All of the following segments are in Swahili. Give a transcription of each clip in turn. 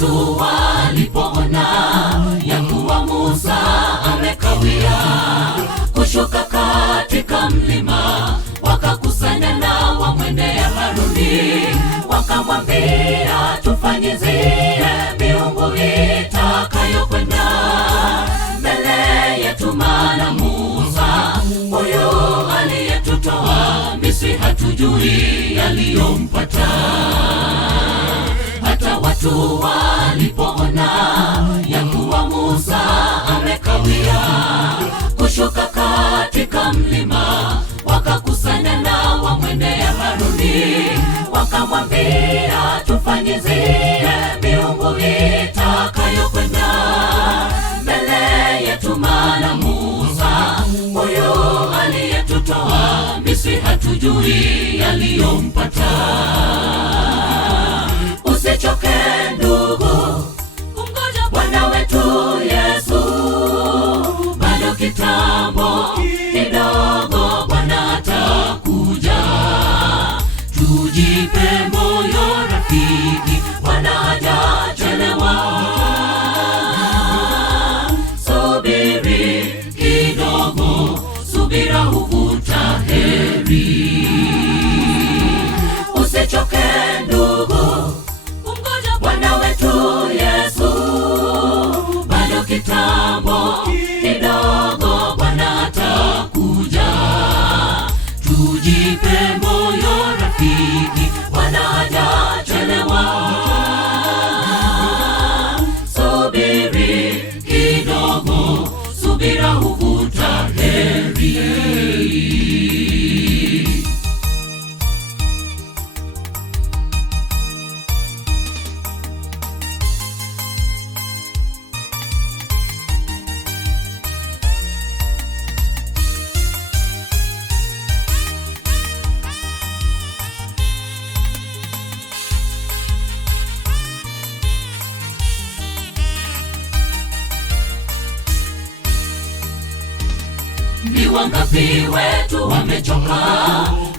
watu walipoona ya kuwa Musa amekawia kushuka katika mlima, wakakusanya na wamwendea Haruni, wakamwambia, tufanyizie miungu itakayokwenda mbele yetu, maana Musa huyu aliyetutoa Misri hatujui yaliyompata. Hata watu walipoona ya kuwa Musa amekawia kushuka katika mlima, wakakusanya na wamwendea Haruni, wakamwambia, tufanyizie miungu itakayokwenda mbele yetu, maana Musa huyu aliyetutoa Misri hatujui yaliyompata. Usichoke ndugu, kumngoja Bwana wetu Yesu, bado kitambo kidogo Bwana atakuja. Tujipe moyo rafiki, Bwana hajachelewa. Subiri kidogo, subira huvuta heri. Usichoke ndugu, kumngoja Bwana wetu Yesu, bado kitambo kidogo Bwana atakuja. Tujipe moyo rafiki, Bwana hajachelewa. Subiri kidogo, subira huvuta heri. Ni wangapi wetu wamechoka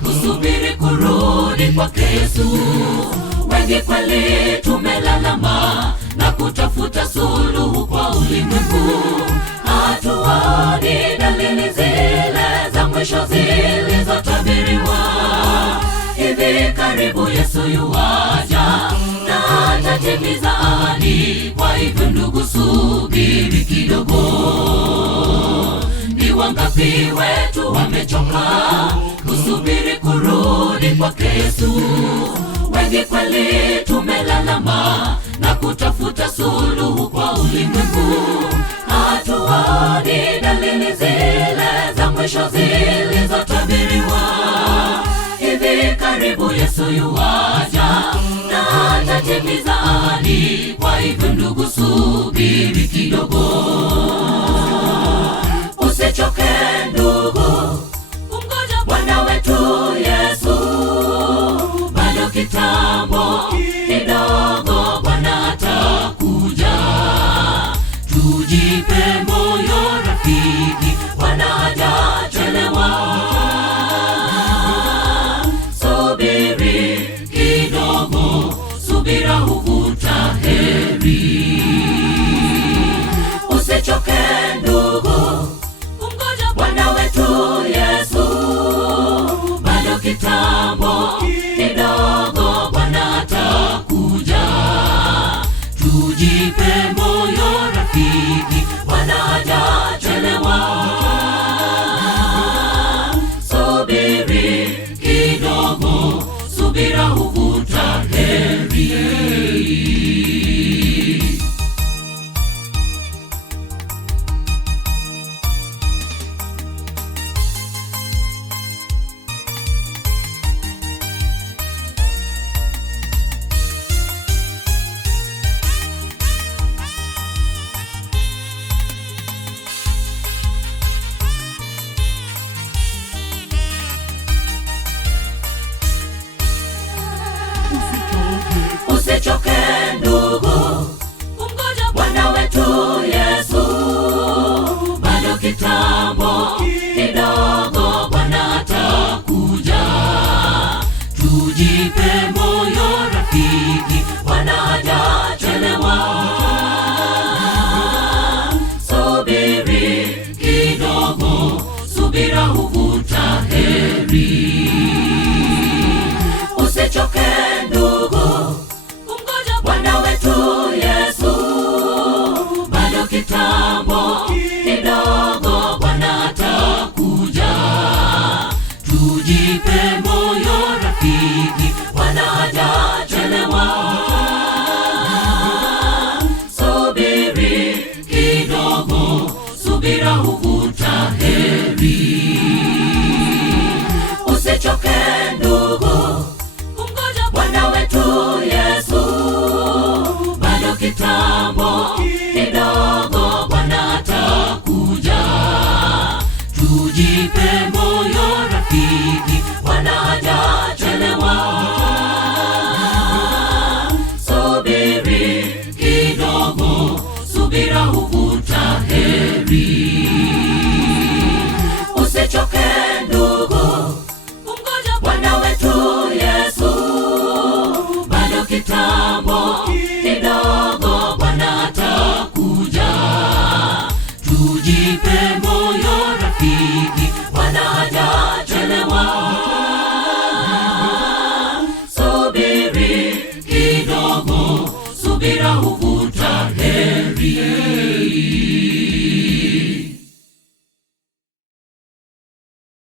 kusubiri kurudi kwake Yesu? Wengi kweli tumelalama na kutafuta suluhu kwa ulimwengu, hatuoni dalili zile za mwisho zilizotabiriwa. Hivi karibu Yesu yuaja na atatimiza ahadi. Kwa hivyo ndugu, subiri kidogo. Ni wangapi wetu wamechoka kusubiri kurudi kwake Yesu? Wengi kweli tumelalama na kutafuta suluhu kwa ulimwengu, hatuoni dalili zile za mwisho zilizotabiriwa. Hivi karibu Yesu yuaja na atatimiza ahadi. Kwa hivyo ndugu, subiri kidogo. Usichoke ndugu, kumngoja Bwana wetu Yesu, bado kitambo kidogo Bwana atakuja. Tujipe moyo rafiki, Bwana hajachelewa. Subiri kidogo, subira huvuta heri.